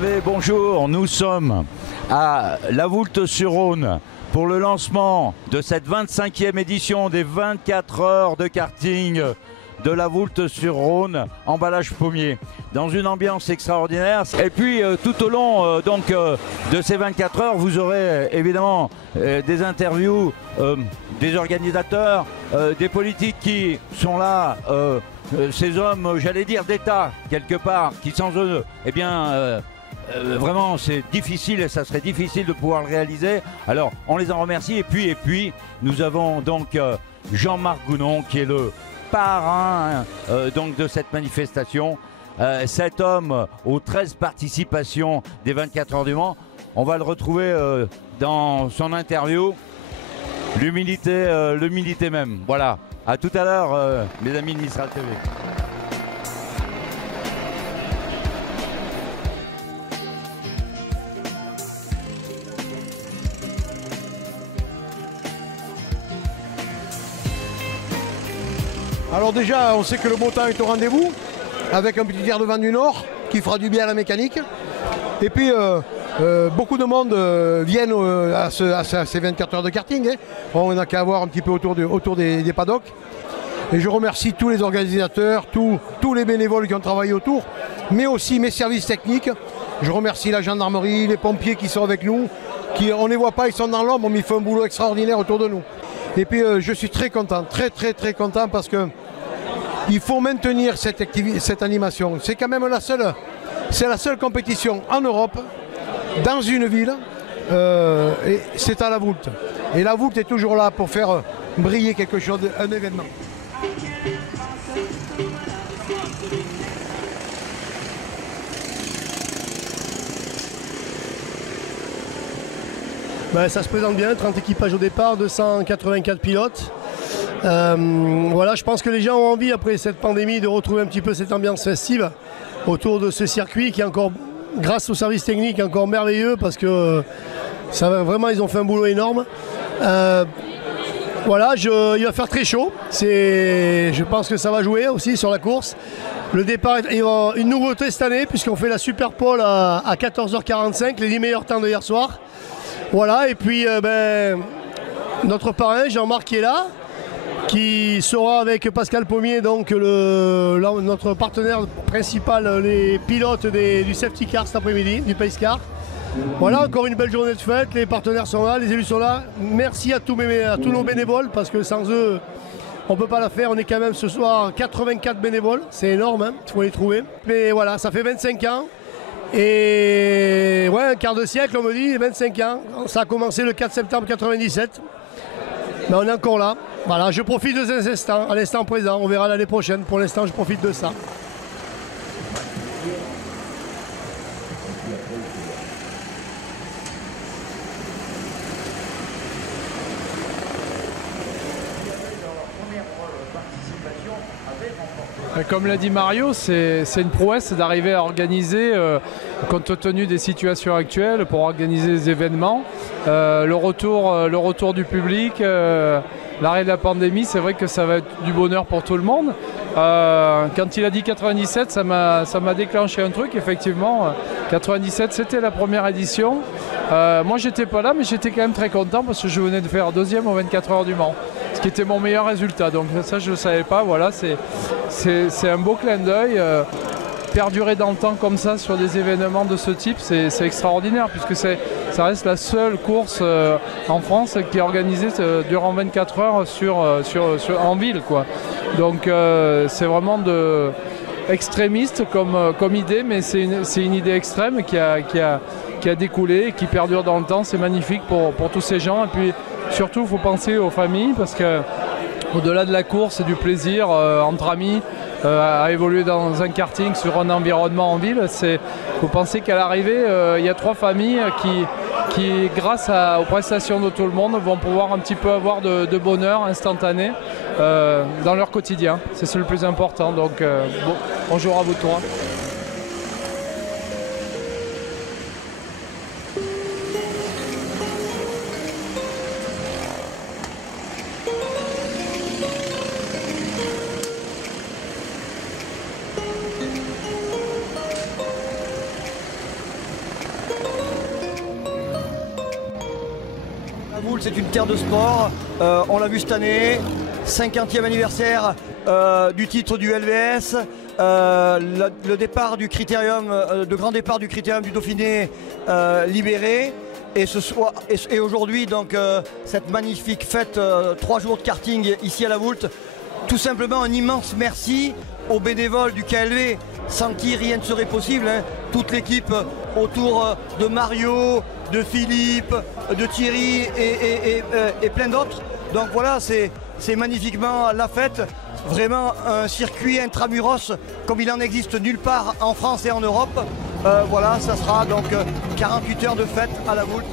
TV, bonjour, nous sommes à La Voulte-sur-Rhône pour le lancement de cette 25e édition des 24 heures de karting de La Voulte-sur-Rhône, emballage pommier, dans une ambiance extraordinaire. Et puis tout au long de ces 24 heures, vous aurez évidemment des interviews des organisateurs, des politiques qui sont là, ces hommes, j'allais dire d'État quelque part, qui sans eux, eh bien vraiment c'est difficile et ça serait difficile de pouvoir le réaliser. Alors on les en remercie et puis nous avons donc Jean-Marc Gounon qui est le parrain donc de cette manifestation, cet homme aux 13 participations des 24 heures du Mans. On va le retrouver dans son interview, l'humilité même. Voilà, à tout à l'heure mes amis de Mistral TV. Alors déjà, on sait que le beau temps est au rendez-vous, avec un petit air de vent du nord qui fera du bien à la mécanique. Et puis, beaucoup de monde viennent à ces 24 heures de karting. Hein. On n'a qu'à voir un petit peu autour des paddocks. Et je remercie tous les organisateurs, tous les bénévoles qui ont travaillé autour, mais aussi mes services techniques. Je remercie la gendarmerie, les pompiers qui sont avec nous. On ne les voit pas, ils sont dans l'ombre, mais ils font un boulot extraordinaire autour de nous. Et puis je suis très content, très content parce que il faut maintenir cette animation. C'est quand même la seule compétition en Europe, dans une ville, et c'est à La Voulte. Et La Voulte est toujours là pour faire briller quelque chose, un événement. Ben, ça se présente bien, 30 équipages au départ, 284 pilotes. Voilà, je pense que les gens ont envie, après cette pandémie, de retrouver un petit peu cette ambiance festive autour de ce circuit qui est encore, grâce au service technique, encore merveilleux parce que vraiment, ils ont fait un boulot énorme. Voilà, il va faire très chaud. Je pense que ça va jouer aussi sur la course. Le départ, il y aura une nouveauté cette année puisqu'on fait la Super Pole à 14h45, les 10 meilleurs temps de hier soir. Voilà, et puis notre parrain Jean-Marc qui est là, qui sera avec Pascal Pommier, donc notre partenaire principal, les pilotes du safety car cet après-midi, du pace car. Voilà, encore une belle journée de fête, les partenaires sont là, les élus sont là. Merci à tous nos bénévoles, parce que sans eux, on ne peut pas la faire. On est quand même ce soir 84 bénévoles, c'est énorme, hein, il faut les trouver. Mais voilà, ça fait 25 ans. Et ouais, un quart de siècle, on me dit, 25 ans. Ça a commencé le 4 septembre 97. Mais on est encore là. Voilà, je profite de ces instants, à l'instant présent. On verra l'année prochaine. Pour l'instant, je profite de ça. Comme l'a dit Mario, c'est une prouesse d'arriver à organiser, compte tenu des situations actuelles, pour organiser des événements. Le retour du public, l'arrêt de la pandémie, c'est vrai que ça va être du bonheur pour tout le monde. Quand il a dit 97, ça m'a déclenché un truc, effectivement. 97, c'était la première édition. Moi, j'étais pas là, mais j'étais quand même très content parce que je venais de faire deuxième aux 24 heures du Mans, ce qui était mon meilleur résultat. Donc ça, je ne le savais pas. Voilà, c'est un beau clin d'œil. Perdurer dans le temps comme ça sur des événements de ce type, c'est extraordinaire puisque ça reste la seule course en France qui est organisée durant 24 heures en ville, quoi. Donc c'est vraiment extrémiste comme idée, mais c'est une idée extrême qui a découlé et qui perdure dans le temps. C'est magnifique pour tous ces gens. Et puis surtout, il faut penser aux familles parce que au-delà de la course et du plaisir entre amis, à évoluer dans un karting sur un environnement en ville, il faut penser qu'à l'arrivée, il y a 3 familles qui grâce aux prestations de tout le monde, vont pouvoir un petit peu avoir de bonheur instantané dans leur quotidien. C'est le plus important. Donc bonjour à vous 3. La Voulte, c'est une terre de sport. On l'a vu cette année. 50e anniversaire du titre du LVS. Le départ du critérium, de grand départ du critérium du Dauphiné libéré. Et aujourd'hui, donc, cette magnifique fête, 3 jours de karting ici à la Voulte. Tout simplement un immense merci aux bénévoles du KLV, sans qui rien ne serait possible. Hein. Toute l'équipe autour de Mario, de Philippe, de Thierry et plein d'autres. Donc voilà, c'est magnifiquement la fête. Vraiment un circuit intramuros comme il en existe nulle part en France et en Europe. Voilà, ça sera donc 48 heures de fête à la Voulte.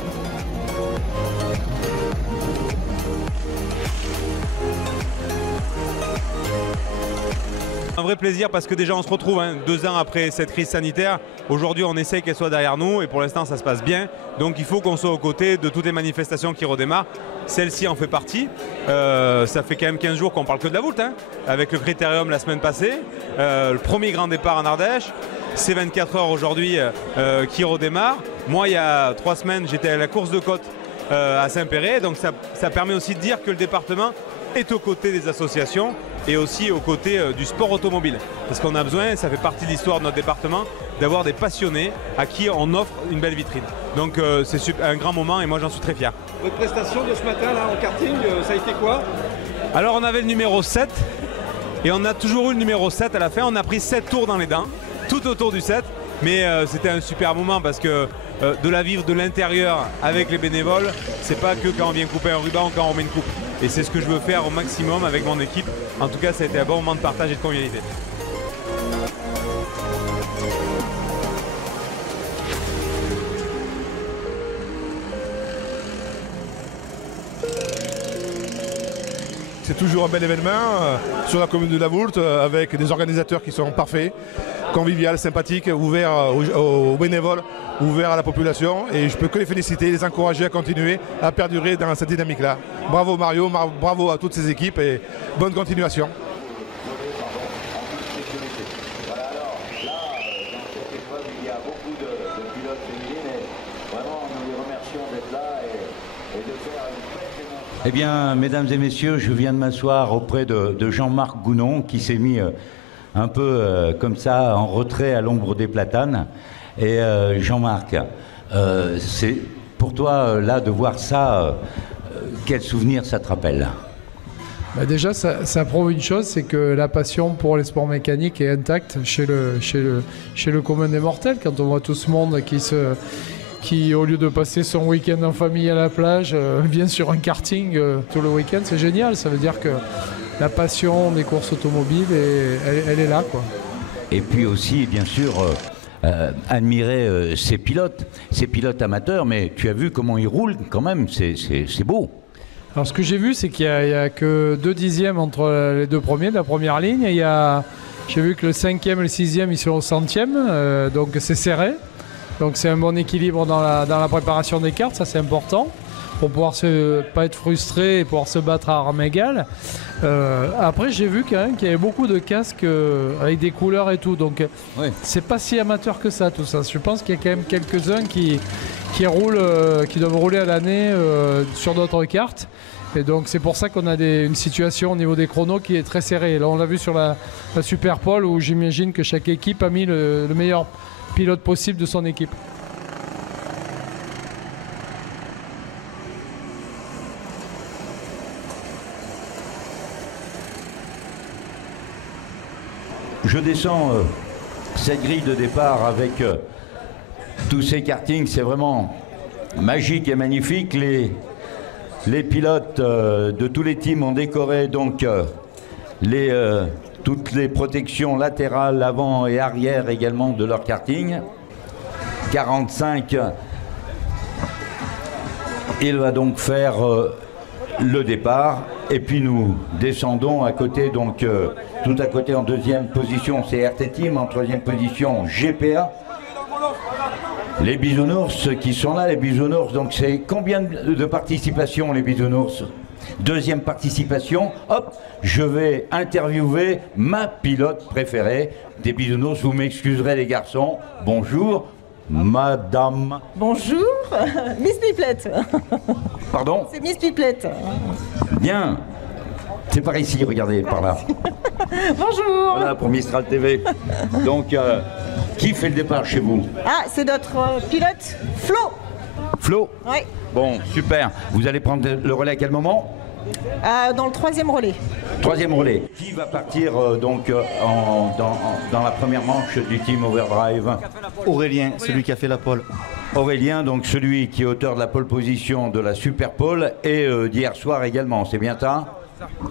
Un vrai plaisir parce que déjà on se retrouve 2 ans après cette crise sanitaire. Aujourd'hui on essaie qu'elle soit derrière nous et pour l'instant ça se passe bien. Donc il faut qu'on soit aux côtés de toutes les manifestations qui redémarrent. Celle-ci en fait partie. Ça fait quand même 15 jours qu'on parle que de la Voulte. Avec le critérium la semaine passée. Le premier grand départ en Ardèche. C'est 24 heures aujourd'hui qui redémarre. Moi il y a 3 semaines j'étais à la course de côte à Saint-Péret. Donc ça permet aussi de dire que le département est aux côtés des associations et aussi aux côtés du sport automobile. Parce qu'on a besoin, ça fait partie de l'histoire de notre département, d'avoir des passionnés à qui on offre une belle vitrine. Donc c'est un grand moment et moi j'en suis très fier. Votre prestation de ce matin là en karting, ça a été quoi? Alors on avait le numéro 7 et on a toujours eu le numéro 7 à la fin. On a pris 7 tours dans les dents, tout autour du 7. Mais c'était un super moment parce que de la vivre de l'intérieur avec les bénévoles, c'est pas que quand on vient couper un ruban ou quand on met une coupe. Et c'est ce que je veux faire au maximum avec mon équipe. En tout cas, ça a été un bon moment de partage et de convivialité. C'est toujours un bel événement sur la commune de la Voulte avec des organisateurs qui sont parfaits, conviviaux, sympathiques, ouverts aux bénévoles, ouverts à la population. Et je peux que les féliciter, les encourager à continuer à perdurer dans cette dynamique-là. Bravo Mario, bravo à toutes ces équipes et bonne continuation. Eh bien, mesdames et messieurs, je viens de m'asseoir auprès de Jean-Marc Gounon qui s'est mis un peu comme ça en retrait à l'ombre des platanes. Et Jean-Marc, c'est pour toi là de voir ça, quel souvenir ça te rappelle? Déjà, ça prouve une chose, c'est que la passion pour les sports mécaniques est intacte chez le commun des mortels. Quand on voit tout ce monde qui, au lieu de passer son week-end en famille à la plage, vient sur un karting tout le week-end, c'est génial. Ça veut dire que la passion des courses automobiles, elle est là, quoi. Et puis aussi, bien sûr, admirer ces pilotes amateurs, mais tu as vu comment ils roulent quand même, c'est beau. Alors ce que j'ai vu, c'est qu'il n'y a que 2 dixièmes entre les 2 premiers de la première ligne. J'ai vu que le 5e et le 6e, ils sont au 100e, donc c'est serré. Donc c'est un bon équilibre dans la préparation des cartes, ça c'est important, pour pouvoir pas être frustré et pouvoir se battre à armes égales. Après j'ai vu quand même qu'il y avait beaucoup de casques avec des couleurs et tout, donc oui. C'est pas si amateur que ça tout ça. Je pense qu'il y a quand même quelques-uns qui doivent rouler à l'année sur d'autres cartes. Et donc c'est pour ça qu'on a une situation au niveau des chronos qui est très serrée. Là on l'a vu sur la Super Pole où j'imagine que chaque équipe a mis le meilleur pilote possible de son équipe. Je descends cette grille de départ avec tous ces kartings, c'est vraiment magique et magnifique. Les pilotes de tous les teams ont décoré donc toutes les protections latérales, avant et arrière également de leur karting. 45, il va donc faire le départ. Et puis nous descendons à côté, donc tout à côté en 2e position, c'est RT Team, en 3e position GPA. Les bisounours qui sont là, les bisounours, donc c'est combien de participations les bisounours? 2e participation, hop, je vais interviewer ma pilote préférée des bisounours. Vous m'excuserez les garçons, bonjour, Madame. Bonjour, Miss Pipelette. Pardon? C'est Miss Pipelette. Bien. C'est par ici, regardez, par là. Bonjour. Voilà, pour Mistral TV. Donc, qui fait le départ chez vous? Ah, c'est notre pilote, Flo. Flo? Oui. Bon, super. Vous allez prendre le relais à quel moment? Dans le 3e relais. 3e relais. Qui va partir dans la première manche du Team Overdrive? Aurélien, celui qui a fait la pole. Aurélien, donc celui qui est auteur de la pole position de la Super Pole et d'hier soir également, c'est bien ça?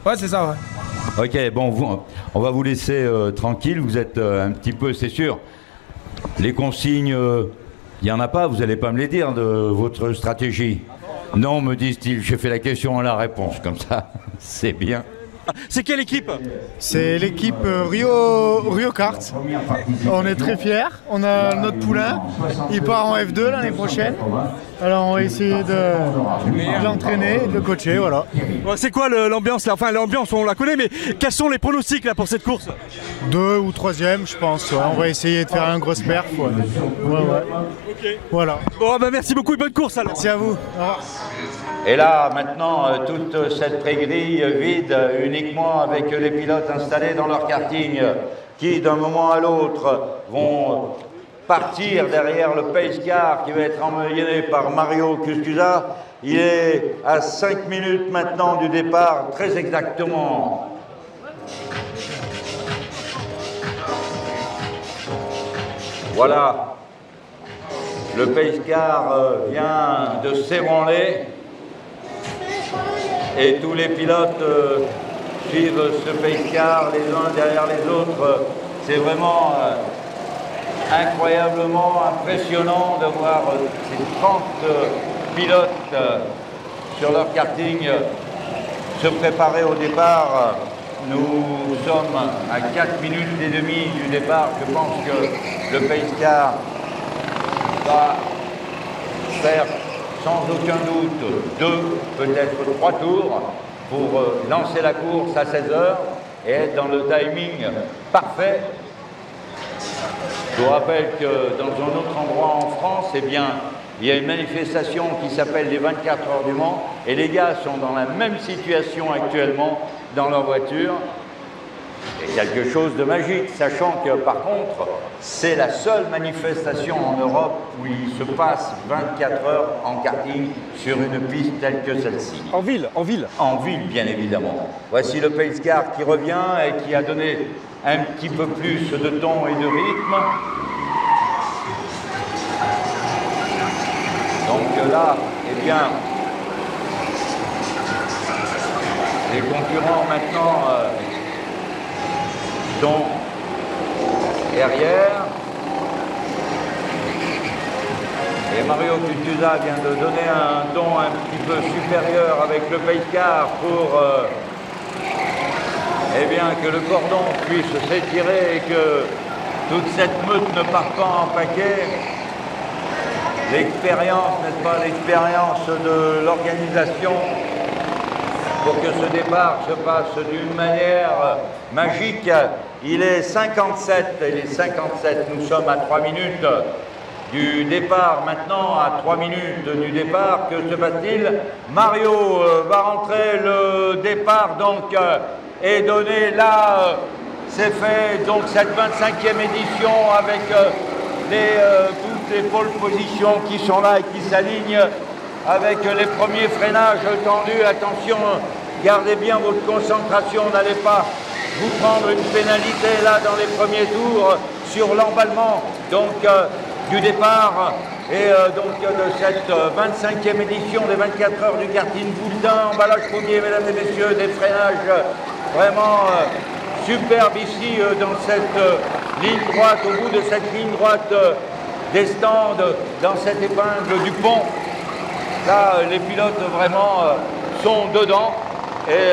Ouais, c'est ça, ouais. Ok, bon, on va vous laisser tranquille, vous êtes un petit peu, c'est sûr. Les consignes, il n'y en a pas, vous n'allez pas me les dire de votre stratégie. Non, me disent-ils, j'ai fait la question à la réponse, comme ça, c'est bien. C'est quelle équipe? C'est l'équipe Rio Kart. On est très fiers. On a notre poulain. Il part en F2 l'année prochaine. Alors on va essayer de l'entraîner et de le coacher. Voilà. C'est quoi l'ambiance là? Enfin, l'ambiance, on la connaît, mais quels sont les pronostics là pour cette course? 2 ou 3e, je pense. Ouais. On va essayer de faire un gros perf. Ouais. Ok. Voilà. Bon, bah merci beaucoup et bonne course alors. Merci à vous. Au revoir. Et là, maintenant, toute cette pré-grille vide, uniquement avec les pilotes installés dans leur karting, qui d'un moment à l'autre vont partir derrière le pace car qui va être emmené par Mario Cuscusa. Il est à 5 minutes maintenant du départ, très exactement. Voilà, le pace car vient de s'ébranler. Et tous les pilotes suivent ce pace car les uns derrière les autres. C'est vraiment incroyablement impressionnant de voir ces 30 pilotes sur leur karting se préparer au départ. Nous sommes à 4 minutes et demie du départ. Je pense que le pace car va faire sans aucun doute 2, peut-être 3 tours pour lancer la course à 16 h et être dans le timing parfait. Je vous rappelle que dans un autre endroit en France, eh bien, il y a une manifestation qui s'appelle les 24 heures du Mans et les gars sont dans la même situation actuellement dans leur voiture. C'est quelque chose de magique, sachant que par contre, c'est la seule manifestation en Europe où il se passe 24 heures en karting sur une piste telle que celle-ci. En ville, en ville. En ville, bien évidemment. Voici le pace car qui revient et qui a donné un petit peu plus de ton et de rythme. Donc là, eh bien, les concurrents maintenant sont derrière. Et Mario Cuscusa vient de donner un don un petit peu supérieur avec le pace car pour eh bien, que le cordon puisse s'étirer et que toute cette meute ne parte pas en paquet. L'expérience, n'est-ce pas, l'expérience de l'organisation pour que ce départ se passe d'une manière magique. Il est 57, il est 57, nous sommes à 3 minutes du départ maintenant, à 3 minutes du départ. Que se passe-t-il? Mario va rentrer, le départ donc est donné là, c'est fait donc cette 25e édition avec toutes les pole positions qui sont là et qui s'alignent avec les premiers freinages tendus. Attention, gardez bien votre concentration, n'allez pas vous prendre une pénalité là dans les premiers tours sur l'emballement donc du départ et donc de cette 25e édition des 24 heures du karting Boultin. Emballage premier, mesdames et messieurs, des freinages vraiment superbes ici dans cette ligne droite, au bout de cette ligne droite des stands, dans cette épingle du pont. Là, les pilotes vraiment sont dedans et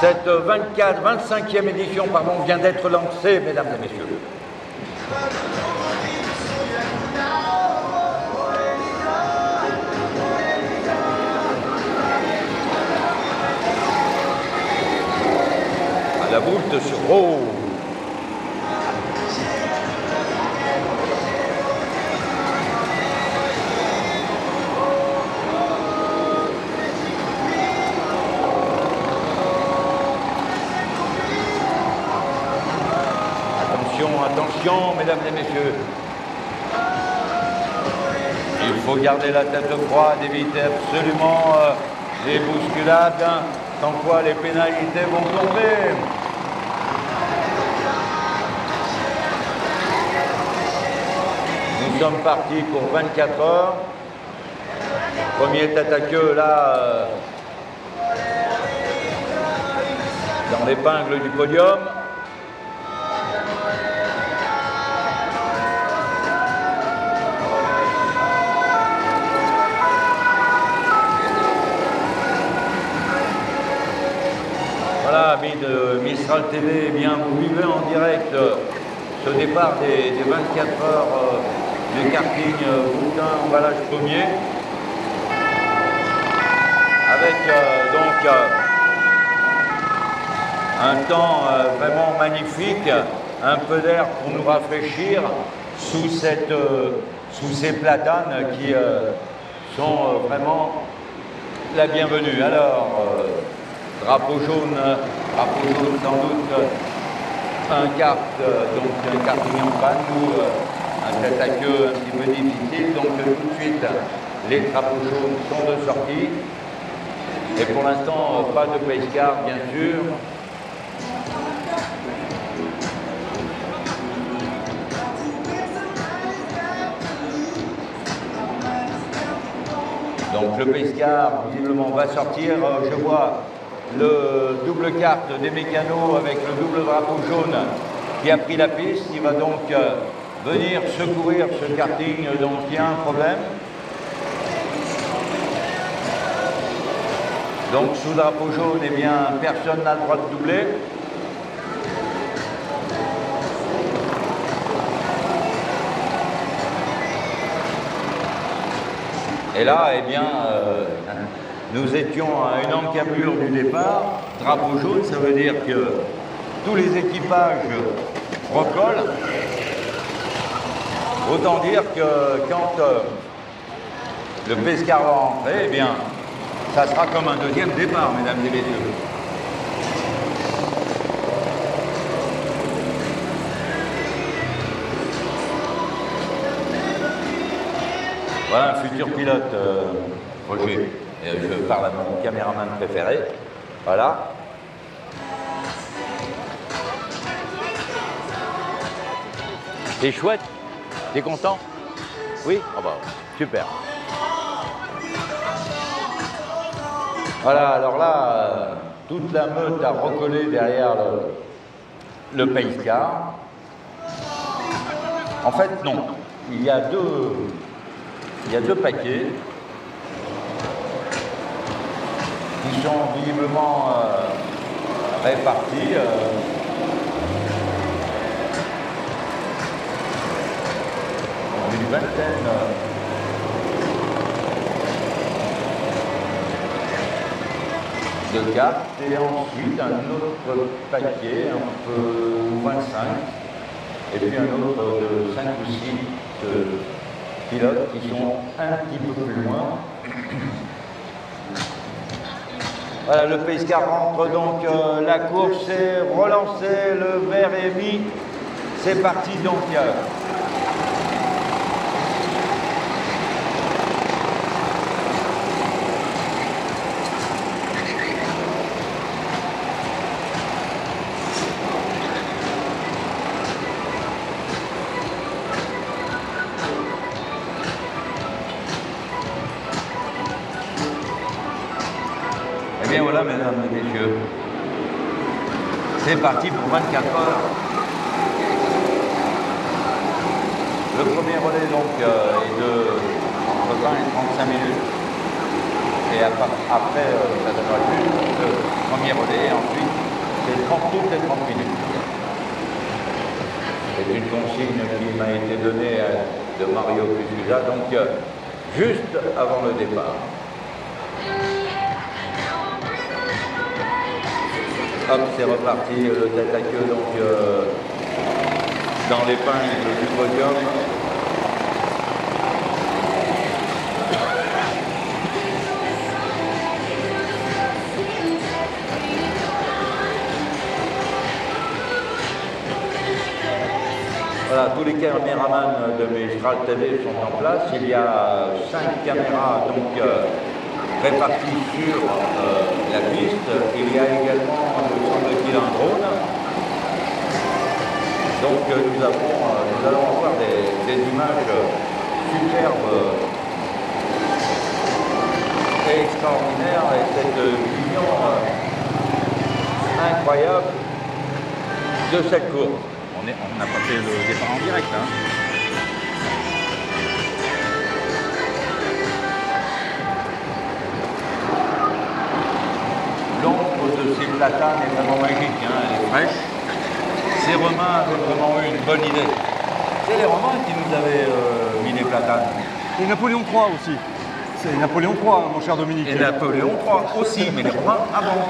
cette 25e édition vient d'être lancée, mesdames et messieurs. À la Voulte sur Rho. Attention, mesdames et messieurs. Il faut garder la tête froide, éviter absolument les bousculades, sans quoi les pénalités vont tomber. Nous sommes partis pour 24 heures. Premier tête à queue là, dans l'épingle du podium. Voilà, amis de Mistral TV, eh bien, vous vivez en direct ce départ des 24 heures de karting Boutin emballage premier. Avec donc un temps vraiment magnifique, un peu d'air pour nous rafraîchir sous ces platanes qui sont vraiment la bienvenue. Alors, drapeau jaune sans doute, un kart, donc un karting en panne ou un tête à queue un petit peu difficile, donc tout de suite les drapeaux jaunes sont de sortie. Et pour l'instant, pas de pace car, bien sûr. Donc le pace car, visiblement, va sortir. Je vois le double carte des mécanos avec le double drapeau jaune qui a pris la piste. Il va donc venir secourir ce karting, donc il y a un problème. Donc sous drapeau jaune, eh bien, personne n'a le droit de doubler. Et là, eh bien, nous étions à une encablure du départ. Drapeau jaune, ça veut dire que tous les équipages recollent. Autant dire que quand le pescar va rentrer, eh bien, ça sera comme un deuxième départ, mesdames et messieurs. Voilà un futur pilote, Roger. Je parle à mon caméraman préféré. Voilà. T'es chouette? T'es content? Oui? Ah bah, super. Voilà, alors là, toute la meute a recollé derrière le pace car. En fait, non. Il y a deux paquets qui sont visiblement répartis. Une vingtaine de cartes et ensuite un autre paquet, un peu 25, et puis un autre de 5 ou 6 pilotes qui sont un petit peu plus loin. Voilà, le pace car rentre, donc la course est relancée, le vert est mis, c'est parti donc. Eh bien voilà, mesdames et messieurs, c'est parti pour 24 heures. Le premier relais donc est de entre 20 et 35 minutes. Et après, ça devra juste le premier relais. Et ensuite, c'est toutes les 30 minutes. C'est une consigne qui m'a été donnée de Mario Cususa, donc juste avant le départ. Hop, c'est reparti, le tête à queue donc dans l'épingle du podium. tous les caméramans de Mistral TV sont en place. Il y a 5 caméras donc, réparties sur la piste. Il y a également, me semble-t-il, un drone. Donc nous allons avoir des images superbes et extraordinaires et cette vision incroyable de cette course. On n'a pas fait le départ en direct. Hein. L'ombre de ces platanes est vraiment magique, hein. Elle est fraîche. Ces Romains avaient vraiment eu une bonne idée. C'est les Romains qui nous avaient mis les platanes. Et Napoléon III aussi. C'est Napoléon III, mon cher Dominique. Et Napoléon III aussi, mais les Romains avant.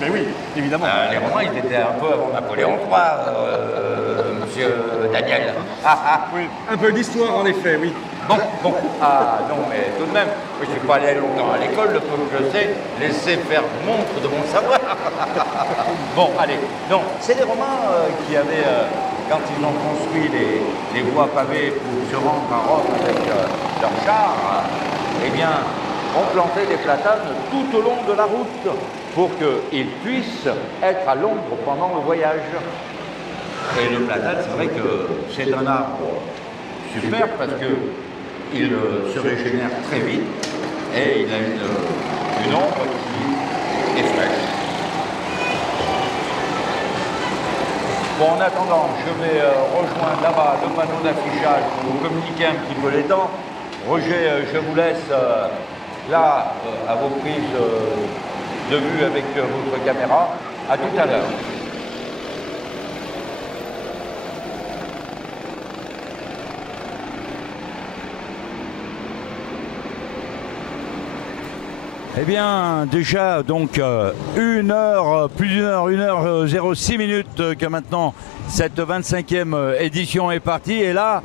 Mais oui, évidemment. Les Romains, ils étaient un peu avant Napoléon III, monsieur Daniel. Oui, un peu d'histoire en effet, oui. Bon. Ah non, mais tout de même, je ne suis pas allé longtemps à l'école, le peu que je sais, laisser faire montre de mon savoir. Bon, allez. Donc, c'est les Romains qui avaient, quand ils ont construit les voies pavées pour se rendre à Rome avec leurs chars, eh bien, ont planté des platanes tout au long de la route pour qu'ils puissent être à l'ombre pendant le voyage. Et le platane, c'est vrai que c'est un arbre super parce qu'il se régénère très vite et il a une ombre qui est fraîche. Bon, en attendant, je vais rejoindre là-bas le panneau d'affichage pour vous communiquer un petit peu les temps. Roger, je vous laisse là à vos prises de vue avec votre caméra. À tout à l'heure. Eh bien, déjà, donc, 1 heure, plus d'une heure 06 minutes que maintenant cette 25e édition est partie. Et là,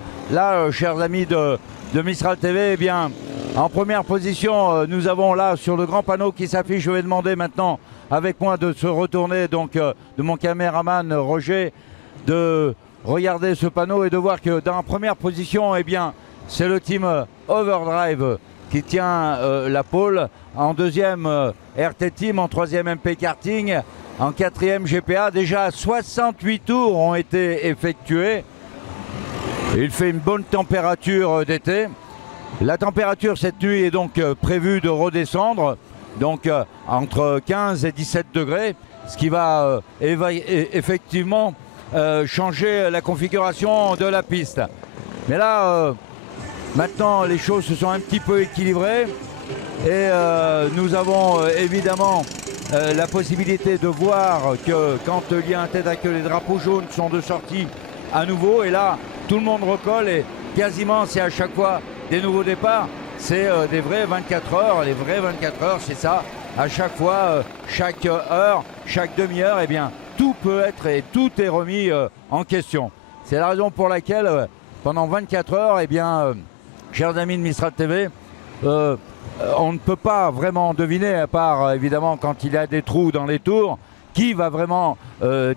chers amis de Mistral TV, eh bien, en première position, nous avons là sur le grand panneau qui s'affiche, je vais demander maintenant avec moi de se retourner, donc de mon caméraman Roger, de regarder ce panneau et de voir que dans la première position, eh bien, c'est le team Overdrive qui tient la pole. En deuxième, RT Team. En troisième, MP Karting. En quatrième, GPA. Déjà 68 tours ont été effectués. Il fait une bonne température d'été. La température cette nuit est donc prévue de redescendre. Donc entre 15 et 17 degrés. Ce qui va effectivement changer la configuration de la piste. Mais là, maintenant, les choses se sont un petit peu équilibrées. Et nous avons évidemment la possibilité de voir que quand il y a un tête à queue, les drapeaux jaunes sont de sortie à nouveau. Et là, tout le monde recolle et quasiment c'est à chaque fois des nouveaux départs. C'est des vrais 24 heures. Les vrais 24 heures, c'est ça. À chaque fois, chaque heure, chaque demi-heure, eh bien, tout peut être et tout est remis en question. C'est la raison pour laquelle, pendant 24 heures, eh bien, chers amis de Mistral TV, on ne peut pas vraiment deviner, à part évidemment quand il y a des trous dans les tours, qui va vraiment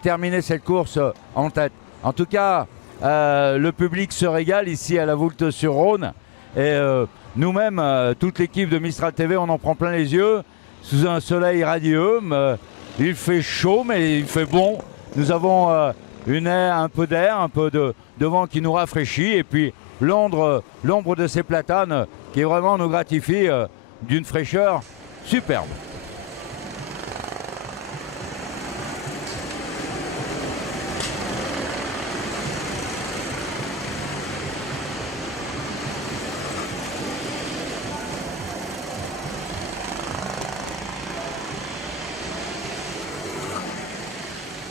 terminer cette course en tête. En tout cas, le public se régale ici à la Voulte-sur-Rhône. Et nous-mêmes, toute l'équipe de Mistral TV, on en prend plein les yeux, sous un soleil radieux. Il fait chaud, mais il fait bon. Nous avons un peu d'air, un peu de vent qui nous rafraîchit. Et puis l'ombre de ces platanes qui vraiment nous gratifie d'une fraîcheur superbe.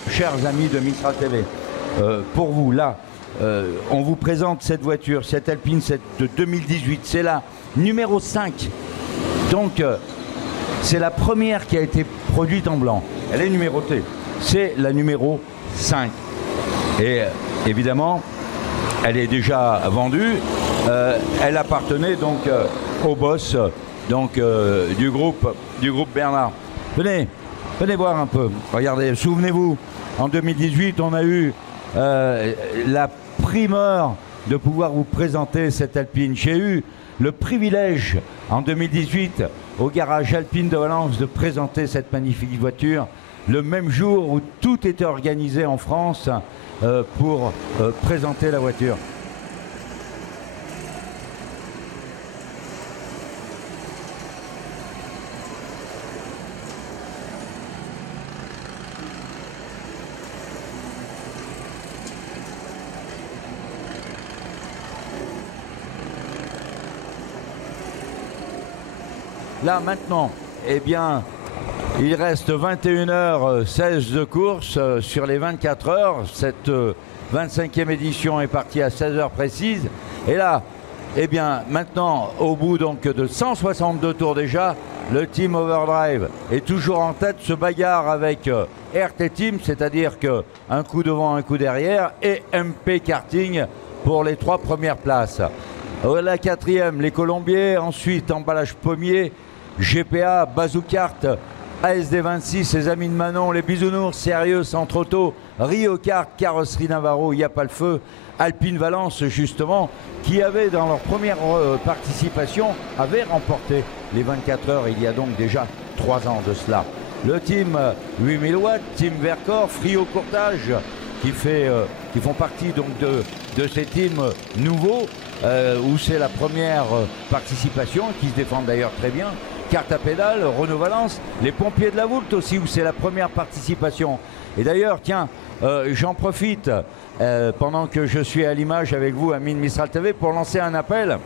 Chers amis de Mistral TV, pour vous là, on vous présente cette voiture, cette Alpine de 2018, c'est la numéro 5. Donc c'est la première qui a été produite en blanc. Elle est numérotée, c'est la numéro 5. Et évidemment, elle est déjà vendue. Elle appartenait donc au boss donc, du groupe Bernard. Venez voir un peu, regardez, souvenez-vous, en 2018 on a eu la primeur de pouvoir vous présenter cette Alpine. J'ai eu le privilège en 2018 au garage Alpine de Valence de présenter cette magnifique voiture le même jour où tout était organisé en France pour présenter la voiture. Là maintenant, eh bien, il reste 21h16 de course sur les 24 heures. Cette 25e édition est partie à 16h précise. Et là, eh bien, maintenant, au bout donc de 162 tours déjà, le Team Overdrive est toujours en tête, se bagarre avec RT Team, c'est-à-dire qu'un coup devant, un coup derrière, et MP Karting pour les 3 premières places. La 4e, les Colombiers, ensuite emballage pommier, GPA, Bazoukart, ASD26, les Amis de Manon, les Bisounours, Sérieux, Centre Auto, Rio Kart, Carrosserie Navarro, Il n'y a pas le feu, Alpine Valence justement, qui avait dans leur première participation, avait remporté les 24 heures il y a donc déjà 3 ans de cela. Le team 8000 watts, Team Vercors, Frio Courtage, qui font partie donc de ces teams nouveaux, où c'est la première participation, qui se défendent d'ailleurs très bien. Carte à pédale, Renault Valence, les pompiers de la Voulte aussi, où c'est la première participation. Et d'ailleurs, tiens, j'en profite pendant que je suis à l'image avec vous à Mine Mistral TV pour lancer un appel,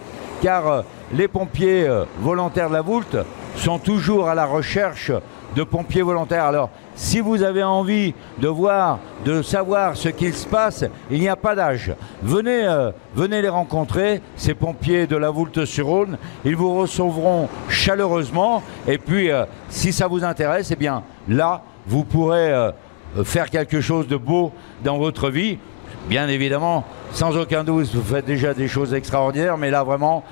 car les pompiers volontaires de la Voulte sont toujours à la recherche de pompiers volontaires. Alors, si vous avez envie de savoir ce qu'il se passe, il n'y a pas d'âge. Venez les rencontrer, ces pompiers de la Voulte-sur-Rhône. Ils vous recevront chaleureusement. Et puis, si ça vous intéresse, eh bien, là, vous pourrez faire quelque chose de beau dans votre vie. Bien évidemment, sans aucun doute, vous faites déjà des choses extraordinaires, mais là vraiment,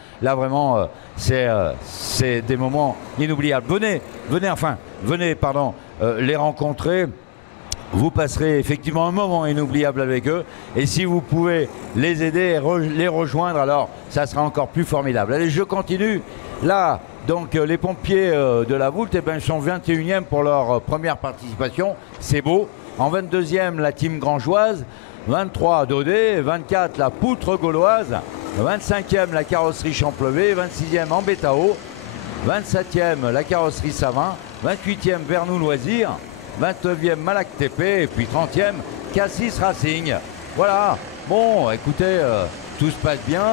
c'est des moments inoubliables. Venez les rencontrer. Vous passerez effectivement un moment inoubliable avec eux. Et si vous pouvez les aider et les rejoindre, alors ça sera encore plus formidable. Allez, je continue. Là, donc les pompiers de la Voulte, eh ben, sont 21e pour leur première participation. C'est beau. En 22e, la team Grangeoise. 23 Daudet, 24 la poutre gauloise, 25e la carrosserie Champlevé, 26e Ambetao, 27e la carrosserie Savin, 28e Vernou Loisirs, 29e Malac TP et puis 30e Cassis Racing. Voilà, bon écoutez, tout se passe bien,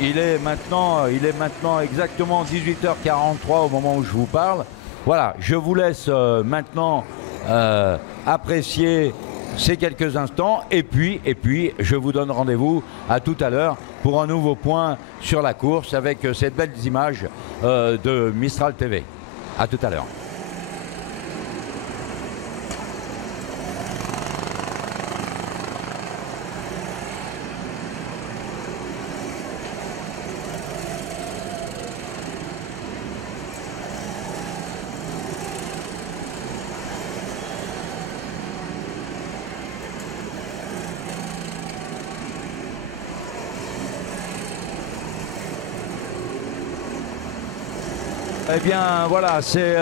il est maintenant exactement 18h43 au moment où je vous parle. Voilà, je vous laisse maintenant apprécier ces quelques instants et puis je vous donne rendez-vous à tout à l'heure pour un nouveau point sur la course avec ces belles images de Mistral TV. À tout à l'heure. Eh bien voilà, c'est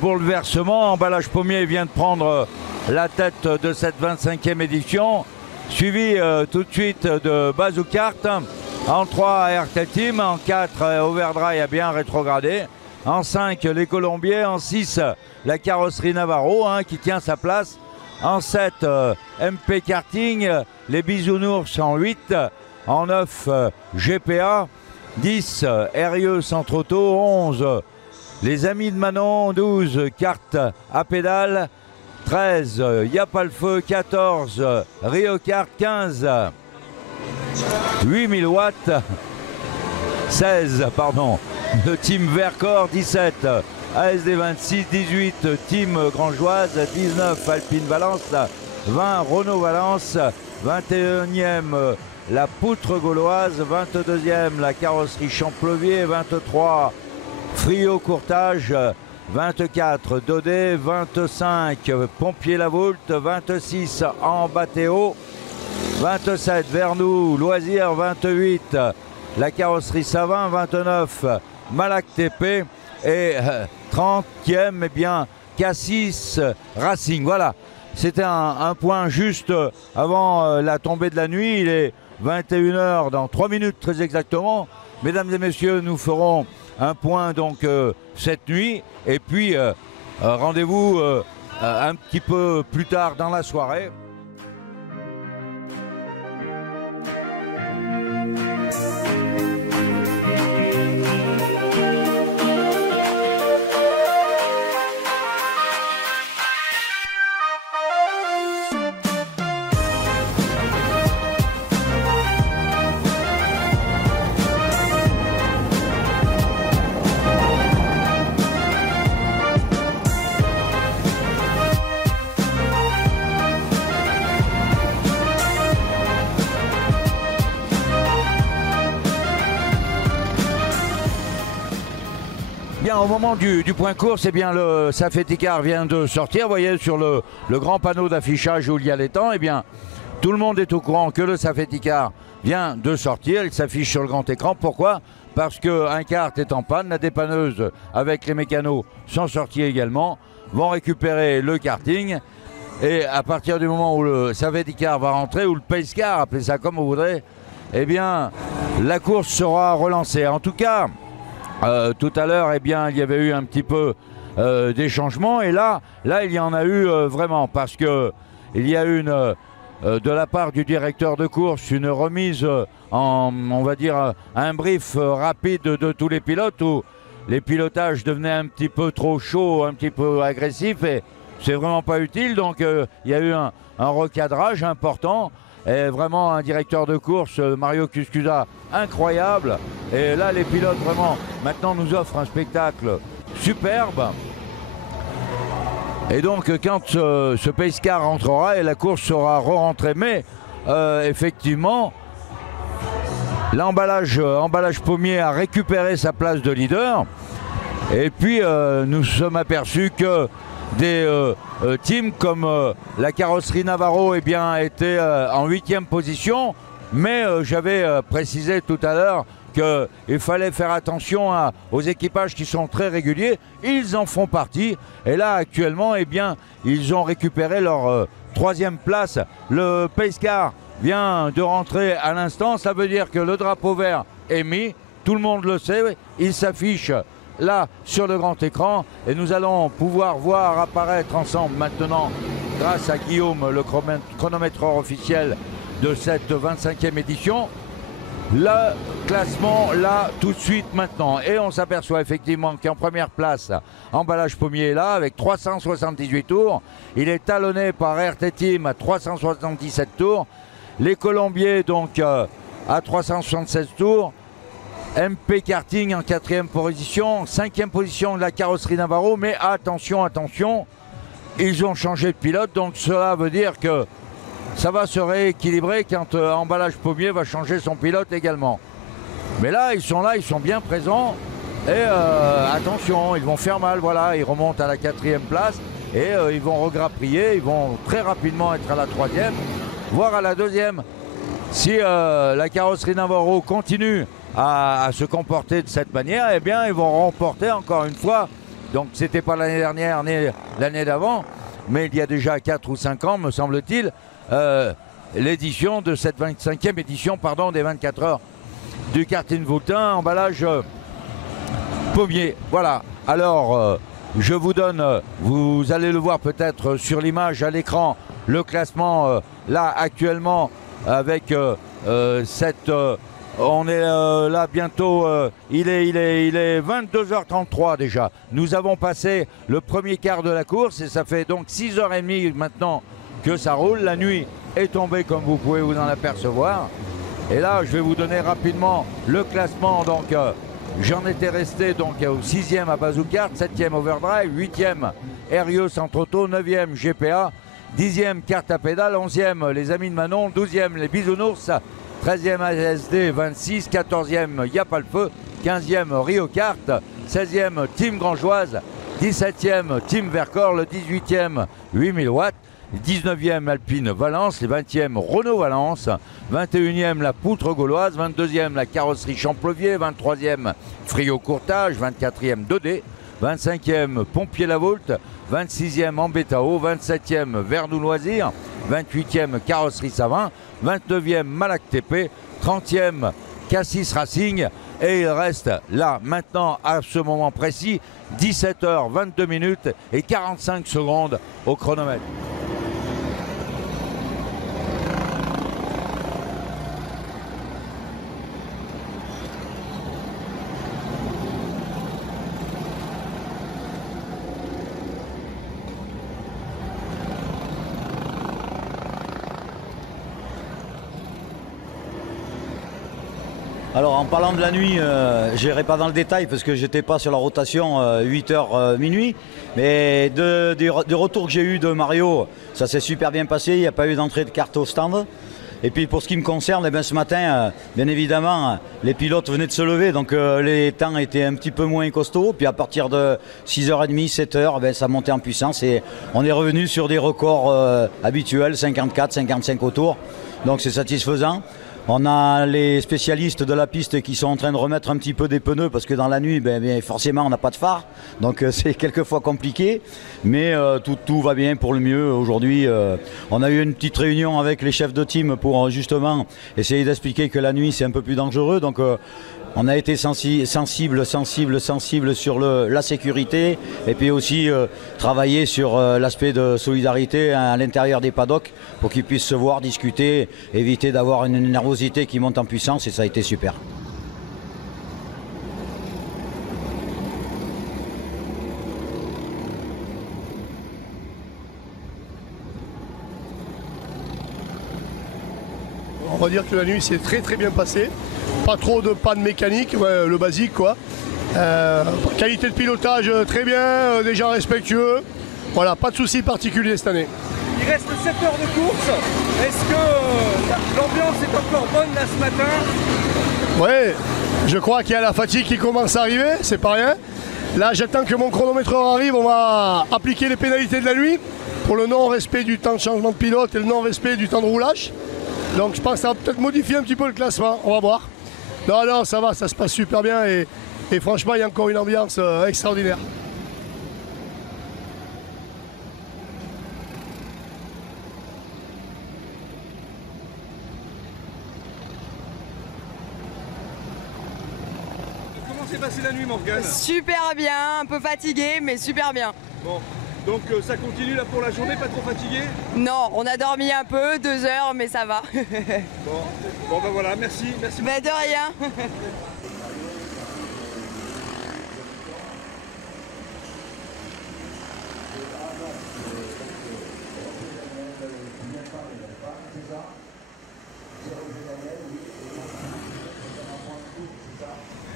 bouleversement. Emballage Pommier vient de prendre la tête de cette 25e édition, suivi tout de suite de Bazoukart. En 3, RT Team. En 4, Overdrive a bien rétrogradé. En 5, les Colombiers. En 6, la carrosserie Navarro qui tient sa place. En 7, MP Karting. Les Bisounours en 8. En 9, GPA. 10, Rieux Centre Auto. 11, les Amis de Manon. 12, Carte à pédale. 13, Y a pas le feu. 14, Rio Kart. 15, 8000 watts. 16, pardon, le Team Vercors. 17, ASD26. 18, Team Grangeoise. 19, Alpine Valence. 20, Renault Valence. 21e, la poutre gauloise. 22e, la carrosserie Champlevier. 23, Frio Courtage. 24, Daudet. 25, Pompier La Voulte. 26, Ambetao. 27 Vernou, Loisirs 28, la carrosserie Savin 29, Malac TP et 30e, eh bien Cassis Racing. Voilà, c'était un point juste avant la tombée de la nuit. Il est 21 h dans 3 minutes très exactement. Mesdames et messieurs, nous ferons un point donc cette nuit et puis rendez-vous un petit peu plus tard dans la soirée. Au moment du point course, eh bien le Safety Car vient de sortir. Vous voyez sur le grand panneau d'affichage où il y a les temps, eh bien tout le monde est au courant que le Safety Car vient de sortir. Il s'affiche sur le grand écran. Pourquoi? Parce qu'un kart est en panne. La dépanneuse avec les mécanos sont sortis également, vont récupérer le karting. Et à partir du moment où le Safety Car va rentrer, ou le Pace Car, appelez ça comme vous voudrez, eh bien la course sera relancée. En tout cas, tout à l'heure, eh bien, il y avait eu un petit peu des changements et là, il y en a eu vraiment parce que il y a eu de la part du directeur de course une remise on va dire, un brief rapide de tous les pilotes où les pilotages devenaient un petit peu trop chauds, un petit peu agressifs et c'est vraiment pas utile. Donc il y a eu un recadrage important. Et vraiment un directeur de course, Mario Cuscusa, incroyable. Et là, les pilotes, vraiment, maintenant nous offrent un spectacle superbe. Et donc, quand ce Pace Car rentrera et la course sera re-rentrée. Mais, effectivement, l'emballage pommier a récupéré sa place de leader. Et puis, nous sommes aperçus que des teams comme la carrosserie Navarro eh bien, étaient en 8e position, mais j'avais précisé tout à l'heure qu'il fallait faire attention aux équipages qui sont très réguliers. Ils en font partie et là actuellement eh bien, ils ont récupéré leur 3e place. Le Pace Car vient de rentrer à l'instant, ça veut dire que le drapeau vert est mis, tout le monde le sait, il s'affiche là sur le grand écran et nous allons pouvoir voir apparaître ensemble maintenant grâce à Guillaume, le chronométreur officiel de cette 25e édition, le classement là tout de suite maintenant. Et on s'aperçoit effectivement qu'en première place, Emballage Pommier est là avec 378 tours. Il est talonné par RT Team à 377 tours. Les Colombiers donc à 376 tours. MP Karting en 4e position, 5e position de la carrosserie Navarro, mais attention, ils ont changé de pilote, donc cela veut dire que ça va se rééquilibrer quand Emballage Pommier va changer son pilote également. Mais là, ils sont bien présents, et attention, ils vont faire mal, voilà, ils remontent à la 4e place, et ils vont regrappiller, ils vont très rapidement être à la 3e, voire à la 2e. Si la carrosserie Navarro continue à se comporter de cette manière, eh bien ils vont remporter encore une fois. Donc c'était pas l'année dernière ni l'année d'avant, mais il y a déjà 4 ou 5 ans, me semble-t-il, l'édition de cette 25e édition des 24 heures du karting Vaultin, emballage pommier. Voilà, alors je vous donne, vous allez le voir peut-être sur l'image à l'écran, le classement là actuellement avec cette... on est là bientôt, il est 22h33 déjà. Nous avons passé le premier quart de la course et ça fait donc 6h30 maintenant que ça roule. La nuit est tombée comme vous pouvez vous en apercevoir. Et là je vais vous donner rapidement le classement. Donc j'en étais resté donc au 6e à Bazooka, 7e Overdrive, 8e Aerios Centre-Auto, 9e GPA, 10e Carte à pédale, 11e les Amis de Manon, 12e les Bisounours, 13e ASD 26, 14e Y'a pas le feu, 15e Rio Kart, 16e Team Grangeoise, 17e Team Vercors, le 18e 8000 watts 19e Alpine Valence, les 20e Renault Valence, 21e la Poutre Gauloise, 22e la Carrosserie Champlevier, 23e Frio Courtage, 24e Daudet, 25e Pompier La Voulte, 26e Ambetao, 27e Vernou Loisirs, 28e Carrosserie Savin, 29e Malac TP, 30e Cassis Racing, et il reste là maintenant à ce moment précis 17h22 et 45 secondes au chronomètre. Alors en parlant de la nuit, je n'irai pas dans le détail parce que j'étais pas sur la rotation 8h minuit. Mais des retours que j'ai eu de Mario, ça s'est super bien passé, il n'y a pas eu d'entrée de carte au stand. Et puis pour ce qui me concerne, eh bien, ce matin, bien évidemment, les pilotes venaient de se lever, donc les temps étaient un petit peu moins costauds. Puis à partir de 6h30, 7h, ben, ça montait en puissance et on est revenu sur des records habituels, 54, 55 au tour. Donc c'est satisfaisant. On a les spécialistes de la piste qui sont en train de remettre un petit peu des pneus parce que dans la nuit, ben, forcément, on n'a pas de phare. Donc c'est quelquefois compliqué. Mais tout va bien pour le mieux. Aujourd'hui, on a eu une petite réunion avec les chefs de team pour justement essayer d'expliquer que la nuit, c'est un peu plus dangereux. Donc on a été sensible sur la sécurité et puis aussi travailler sur l'aspect de solidarité à l'intérieur des paddocks pour qu'ils puissent se voir, discuter, éviter d'avoir une nervosité qui monte en puissance et ça a été super. On va dire que la nuit s'est très bien passée. Pas trop de panne mécanique, ouais, le basique quoi. Qualité de pilotage très bien, des gens respectueux. Voilà, pas de soucis particuliers cette année. Il reste 7 heures de course. Est-ce que l'ambiance est encore bonne là ce matin? Ouais, je crois qu'il y a la fatigue qui commence à arriver, c'est pas rien. Là j'attends que mon chronomètreur arrive, on va appliquer les pénalités de la nuit pour le non-respect du temps de changement de pilote et le non-respect du temps de roulage. Donc je pense que ça va peut-être modifier un petit peu le classement, on va voir. Non, ça va, ça se passe super bien et franchement il y a encore une ambiance extraordinaire. Comment s'est passée la nuit, Morgane? Super bien, un peu fatigué mais super bien. Bon, donc ça continue là pour la journée, pas trop fatigué? Non, on a dormi un peu, 2 heures mais ça va. Bon ben voilà, merci. Mais de rien.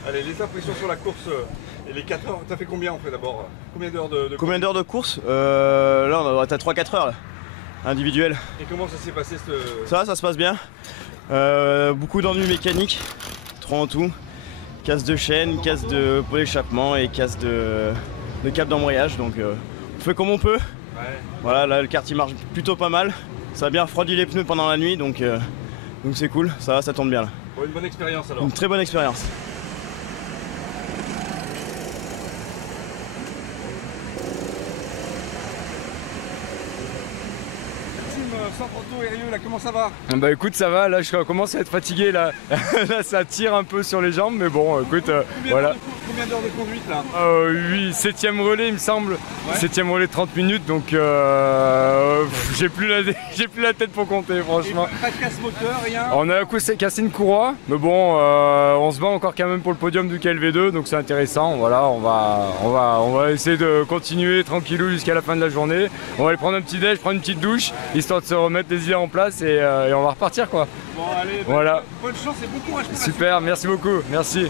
Allez, les impressions sur la course et les 4 heures, t'as fait combien en fait d'abord? Combien d'heures de course? Combien d'heures de course Là on a 3-4 heures là, individuel. Et comment ça s'est passé Ça se passe bien. Beaucoup d'ennuis mécaniques, 3 en tout. Casse de chaîne, casse de pôle d'échappement et casse de câble d'embrayage. Donc on fait comme on peut. Ouais. Voilà, là le kart il marche plutôt pas mal. Ça a bien refroidi les pneus pendant la nuit donc c'est cool, ça tourne bien là. Bon, une bonne expérience alors. Une très bonne expérience. Sanfranto et Rieux, là, comment ça va? Bah écoute, ça va, là je commence à être fatigué, là, là ça tire un peu sur les jambes, mais bon, écoute, voilà. Combien d'heures de conduite là? 7ème relais il me semble, ouais. 7ème relais de 30 minutes, donc j'ai plus la tête pour compter franchement. Et pas de casse moteur, rien? On a cassé une courroie, mais bon, on se bat encore quand même pour le podium du KLV2, donc c'est intéressant, voilà, on va essayer de continuer tranquillou jusqu'à la fin de la journée. On va aller prendre un petit déj, prendre une petite douche, histoire de se remettre les idées en place et on va repartir quoi. Bon allez, voilà. Bonne chance et bon courage pour Super, merci beaucoup, merci.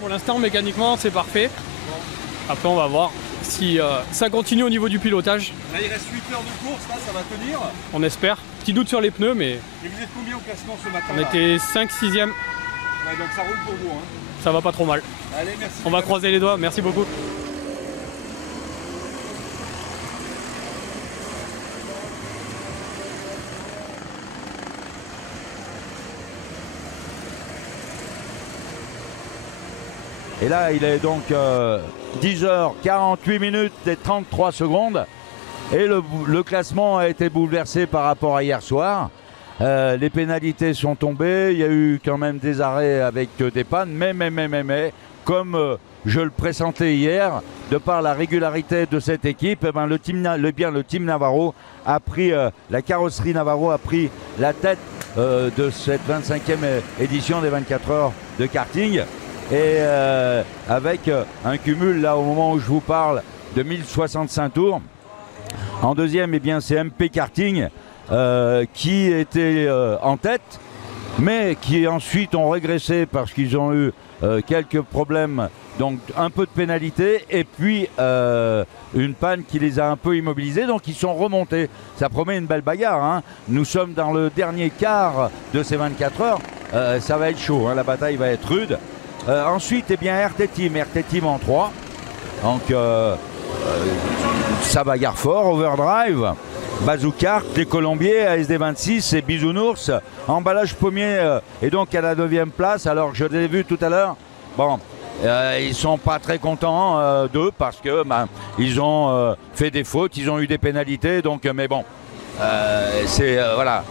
Pour l'instant mécaniquement c'est parfait. Après on va voir si ça continue au niveau du pilotage. Là, il reste 8 heures de course, là, ça va tenir. On espère. Petit doute sur les pneus, mais Et vous êtes combien au classement ce matin? on était 5-6e. Ouais, donc ça roule pour vous. Hein. Ça va pas trop mal. Allez, merci. On va croiser les doigts. Merci beaucoup. Et là, il est donc 10h48 minutes et 33 secondes. Et le classement a été bouleversé par rapport à hier soir. Les pénalités sont tombées. Il y a eu quand même des arrêts avec des pannes. Mais comme je le pressentais hier, de par la régularité de cette équipe, eh ben, le team Navarro a pris, la carrosserie Navarro a pris la tête de cette 25e édition des 24 heures de karting. Et avec un cumul là au moment où je vous parle de 1065 tours. En deuxième, eh bien, c'est MP Karting qui était en tête, mais qui ensuite ont régressé parce qu'ils ont eu quelques problèmes, donc un peu de pénalité et puis une panne qui les a un peu immobilisés, donc ils sont remontés. Ça promet une belle bagarre, hein. Nous sommes dans le dernier quart de ces 24 heures, ça va être chaud, hein. La bataille va être rude. Ensuite, eh bien, RT Team en 3. Donc, ça bagarre fort. Overdrive, Bazooka, les Colombiers, ASD26 et Bisounours. Emballage Pommier est donc à la 9e place. Alors, je l'ai vu tout à l'heure. Bon, ils sont pas très contents d'eux parce que ils ont fait des fautes, ils ont eu des pénalités. Donc, mais bon. Voilà,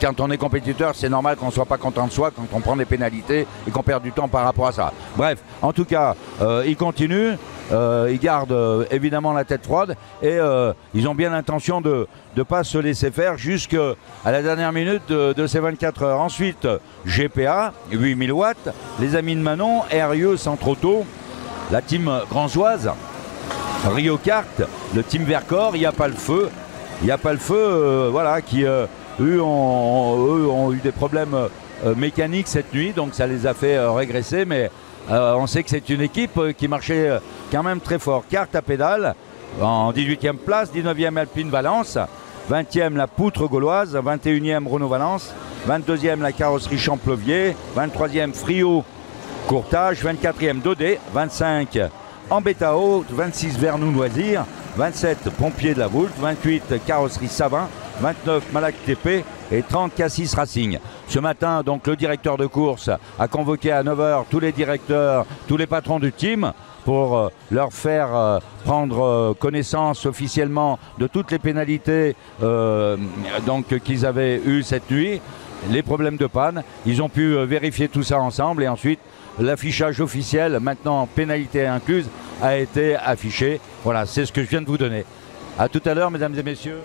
quand on est compétiteur, c'est normal qu'on ne soit pas content de soi quand on prend des pénalités et qu'on perd du temps par rapport à ça. Bref, en tout cas, ils continuent, ils gardent évidemment la tête froide et ils ont bien l'intention de ne pas se laisser faire jusqu'à la dernière minute de ces 24 heures. Ensuite, GPA, 8000 watts, les amis de Manon, RIE Centroto, la team Grangeoise, Rio Kart, le team Vercors, il n'y a pas le feu. Il n'y a pas le feu, voilà, qui eux ont eu des problèmes mécaniques cette nuit, donc ça les a fait régresser, mais on sait que c'est une équipe qui marchait quand même très fort. Kart à pédale, en 18e place, 19e Alpine Valence, 20e la Poutre Gauloise, 21e Renault Valence, 22e la carrosserie Champlevier, 23e Frio Courtage, 24e Daudet, 25 Ambetao, 26 Vernou Loisirs, 27 Pompiers de la Voulte, 28 Carrosserie Savin, 29 Malac TP et 30 Cassis Racing. Ce matin, donc, le directeur de course a convoqué à 9h tous les directeurs, tous les patrons du team pour leur faire prendre connaissance officiellement de toutes les pénalités qu'ils avaient eues cette nuit, les problèmes de panne. Ils ont pu vérifier tout ça ensemble et ensuite l'affichage officiel, maintenant pénalité incluse, a été affiché. Voilà, c'est ce que je viens de vous donner. A tout à l'heure, mesdames et messieurs.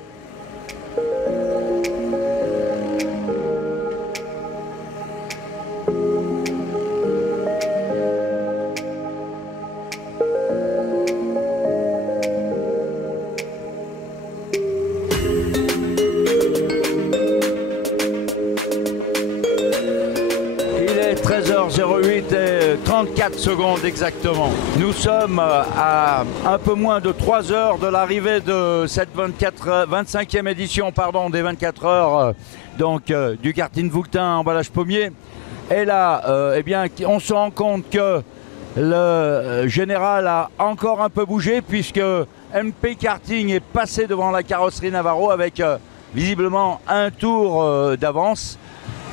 Il est 13h08 et 34 secondes exactement. Nous sommes à un peu moins de 3 heures de l'arrivée de cette 25e édition des 24 heures du karting Voultin emballage Pommier. Et là, eh bien, on se rend compte que le général a encore un peu bougé puisque MP Karting est passé devant la carrosserie Navarro avec visiblement un tour d'avance.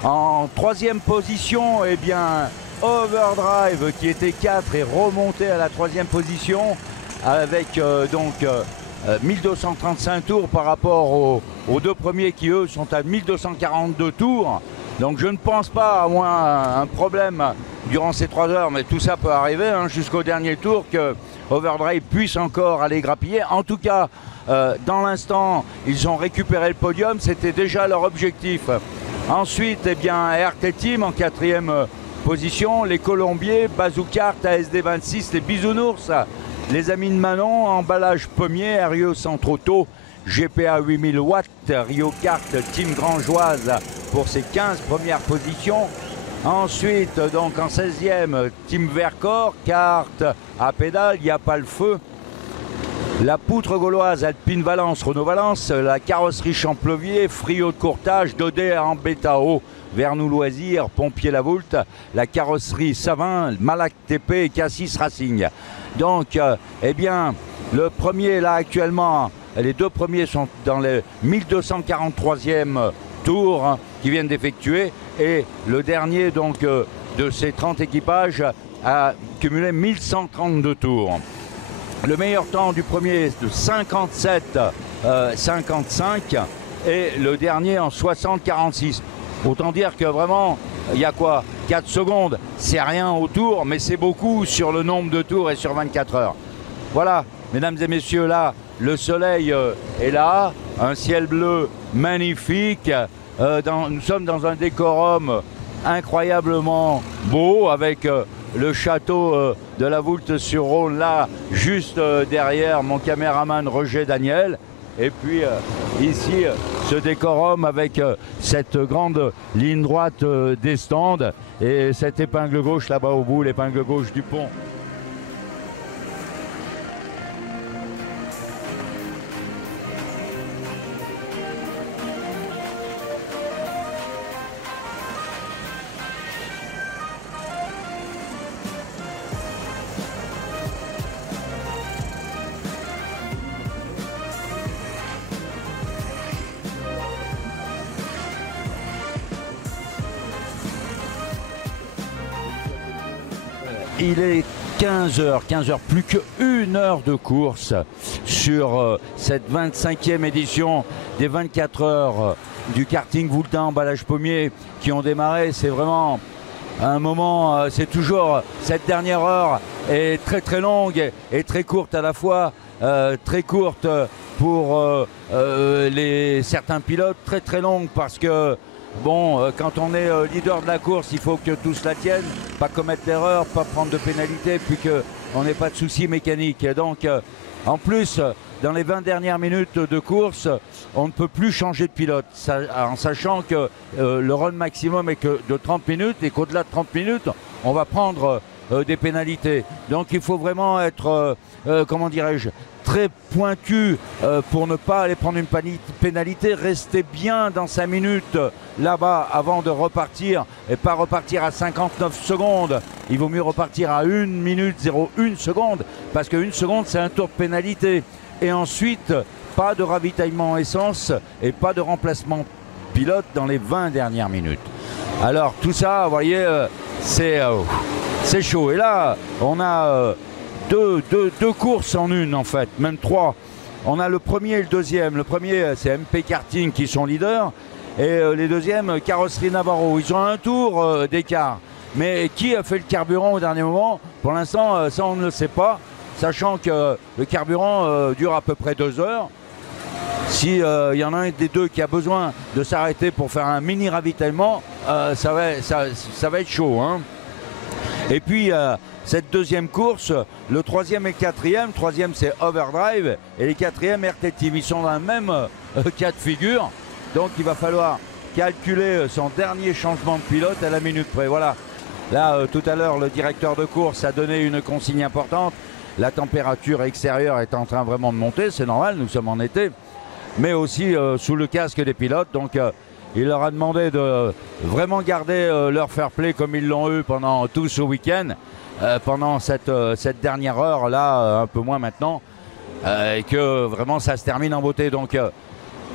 En 3e position, eh bien, Overdrive qui était 4 est remonté à la 3e position avec 1235 tours par rapport aux deux premiers qui eux sont à 1242 tours. Donc je ne pense pas, à moins un problème durant ces 3 heures, mais tout ça peut arriver jusqu'au dernier tour, que Overdrive puisse encore aller grappiller. En tout cas, dans l'instant, ils ont récupéré le podium, c'était déjà leur objectif. Ensuite, eh bien, RT Team en 4e position, les Colombiers, Bazooka, ASD26, les Bisounours, les amis de Manon, emballage Pommier, RIE Centroto, GPA 8000 watts, Rio Kart, Team Grangeoise pour ses 15 premières positions. Ensuite, donc en 16e, Team Vercors, Kart à pédale, il n'y a pas le feu. la poutre gauloise Alpine Valence, Renault Valence, la carrosserie Champlevier, Frio de courtage, Daudet en Bétao, Vernou Loisirs, Pompier La Voulte, la carrosserie Savin, Malac TP et Cassis Racing. Donc, eh bien, le premier là actuellement, les deux premiers sont dans le 1243e tour hein, qui viennent d'effectuer et le dernier donc de ces 30 équipages a cumulé 1132 tours. Le meilleur temps du premier est de 57-55 et le dernier en 60-46. Autant dire que vraiment, il y a quoi 4 secondes, c'est rien au tour, mais c'est beaucoup sur le nombre de tours et sur 24 heures. Voilà, mesdames et messieurs, là, le soleil est là, un ciel bleu magnifique. Nous sommes dans un décorum incroyablement beau avec le château de la Voulte-sur-Rhône là, juste derrière mon caméraman Roger Daniel. Et puis ici, ce décorum avec cette grande ligne droite des stands et cette épingle gauche là-bas au bout, l'épingle gauche du pont. Il est 15h, plus qu'une heure de course sur cette 25e édition des 24 heures du karting Voultin emballage pommier qui ont démarré. C'est vraiment un moment, c'est toujours cette dernière heure est très très longue et très courte à la fois. Très courte pour certains pilotes, très très longue parce que bon, quand on est leader de la course, il faut que tout cela tienne, pas commettre d'erreur, pas prendre de pénalité, puis qu'on n'ait pas de soucis mécaniques. Donc, en plus, dans les 20 dernières minutes de course, on ne peut plus changer de pilote, en sachant que le run maximum est que de 30 minutes et qu'au-delà de 30 minutes, on va prendre des pénalités. Donc, il faut vraiment être, comment dirais-je, très pointu pour ne pas aller prendre une pénalité, rester bien dans 5 minutes là-bas avant de repartir et pas repartir à 59 secondes. Il vaut mieux repartir à 1 minute 01 seconde parce que 1 seconde c'est un tour de pénalité. Et ensuite, pas de ravitaillement essence et pas de remplacement pilote dans les 20 dernières minutes. Alors tout ça, vous voyez, c'est chaud. Et là, on a deux courses en une en fait, même 3. On a le premier et le deuxième. Le premier c'est MP Karting qui sont leaders et les deuxièmes Carrosserie Navarro. Ils ont un tour d'écart. Mais qui a fait le carburant au dernier moment? Pour l'instant ça on ne le sait pas, sachant que le carburant dure à peu près 2 heures. Si y en a un des deux qui a besoin de s'arrêter pour faire un mini ravitaillement, ça va être chaud hein. Et puis cette deuxième course, le troisième et le quatrième, troisième c'est Overdrive et les quatrièmes RT Team, ils sont dans le même cas de figure. Donc il va falloir calculer son dernier changement de pilote à la minute près. Voilà, là tout à l'heure le directeur de course a donné une consigne importante. La température extérieure est en train vraiment de monter, c'est normal, nous sommes en été. Mais aussi sous le casque des pilotes, donc il leur a demandé de vraiment garder leur fair play comme ils l'ont eu pendant tout ce week-end. Pendant cette dernière heure là, un peu moins maintenant, et que vraiment ça se termine en beauté. Donc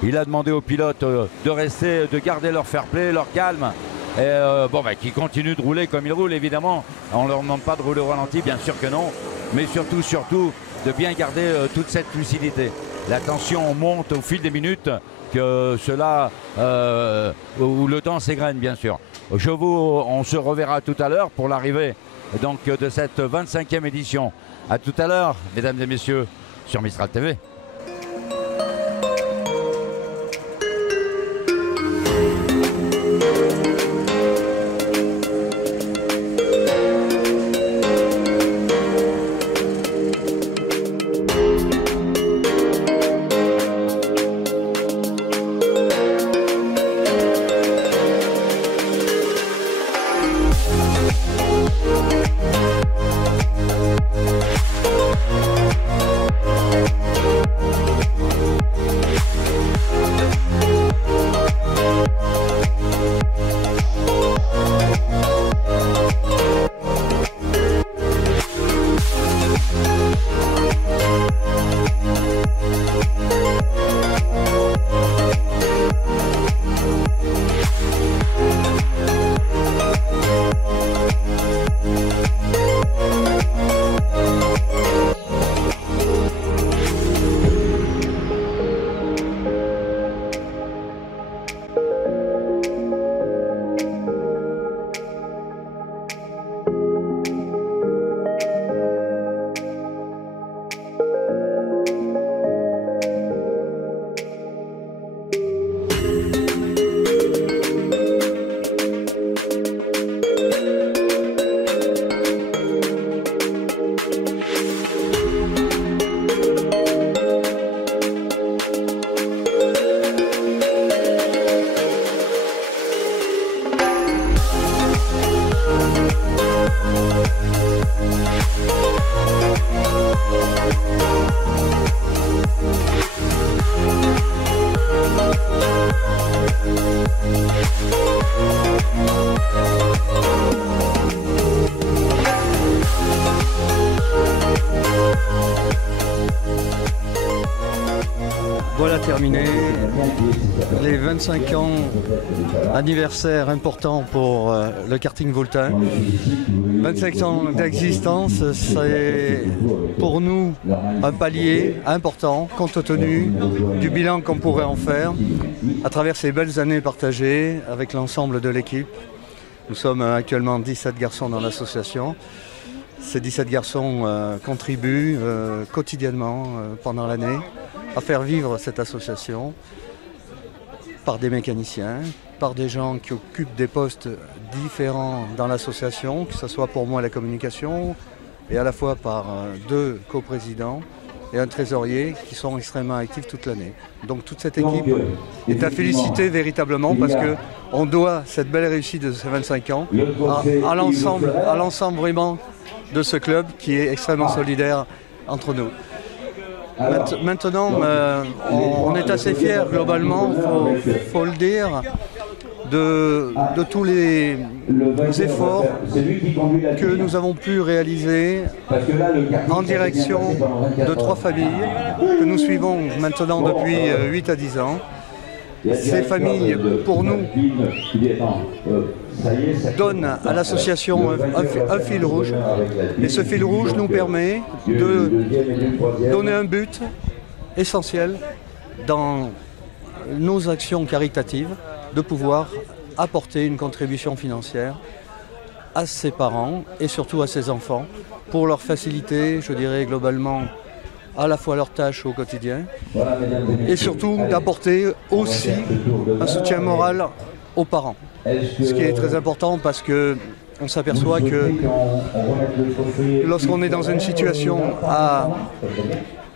il a demandé aux pilotes de rester, de garder leur fair play, leur calme, et qu'ils continuent de rouler comme ils roulent évidemment. On ne leur demande pas de rouler au ralenti, bien sûr que non, mais surtout de bien garder toute cette lucidité. La tension monte au fil des minutes, que cela, où le temps s'égrène bien sûr. On se reverra tout à l'heure pour l'arrivée donc de cette 25e édition. A tout à l'heure, mesdames et messieurs, sur Mistral TV. Voilà terminé les 25 ans anniversaire important pour le karting vaultain. 25 ans d'existence, c'est pour nous un palier important compte tenu du bilan qu'on pourrait en faire à travers ces belles années partagées avec l'ensemble de l'équipe. Nous sommes actuellement 17 garçons dans l'association. Ces 17 garçons contribuent quotidiennement pendant l'année à faire vivre cette association par des mécaniciens, par des gens qui occupent des postes différents dans l'association, que ce soit pour moi la communication, et à la fois par 2 coprésidents et un trésorier qui sont extrêmement actifs toute l'année. Donc toute cette équipe est à féliciter véritablement parce qu'on doit cette belle réussite de ces 25 ans à l'ensemble vraiment de ce club qui est extrêmement solidaire entre nous. Maintenant, on est assez fiers globalement, faut le dire, de tous les efforts que nous avons pu réaliser en direction de 3 familles que nous suivons maintenant depuis 8 à 10 ans. Ces familles, pour nous, donnent à l'association un fil rouge. Et ce fil rouge nous permet de donner un but essentiel dans nos actions caritatives, de pouvoir apporter une contribution financière à ses parents et surtout à ses enfants pour leur faciliter, je dirais globalement, à la fois leurs tâches au quotidien et surtout d'apporter aussi un soutien moral aux parents. Ce qui est très important parce qu'on s'aperçoit que lorsqu'on est dans une situation à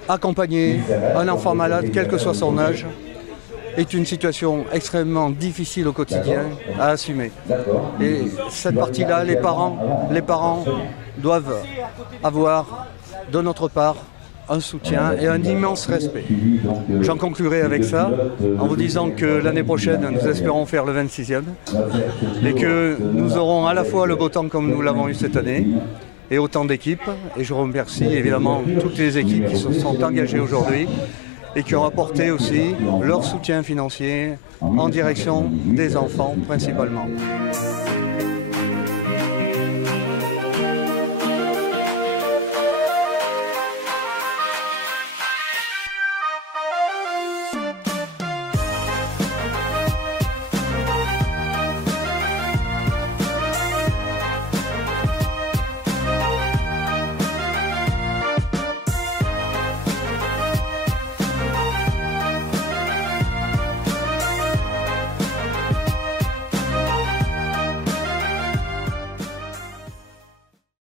accompagner un enfant malade, quel que soit son âge, est une situation extrêmement difficile au quotidien à assumer. Et cette partie-là, les parents doivent avoir de notre part un soutien et un immense respect. J'en conclurai avec ça en vous disant que l'année prochaine, nous espérons faire le 26e et que nous aurons à la fois le beau temps comme nous l'avons eu cette année et autant d'équipes. Et je remercie évidemment toutes les équipes qui se sont engagées aujourd'hui et qui ont apporté aussi leur soutien financier en direction des enfants principalement.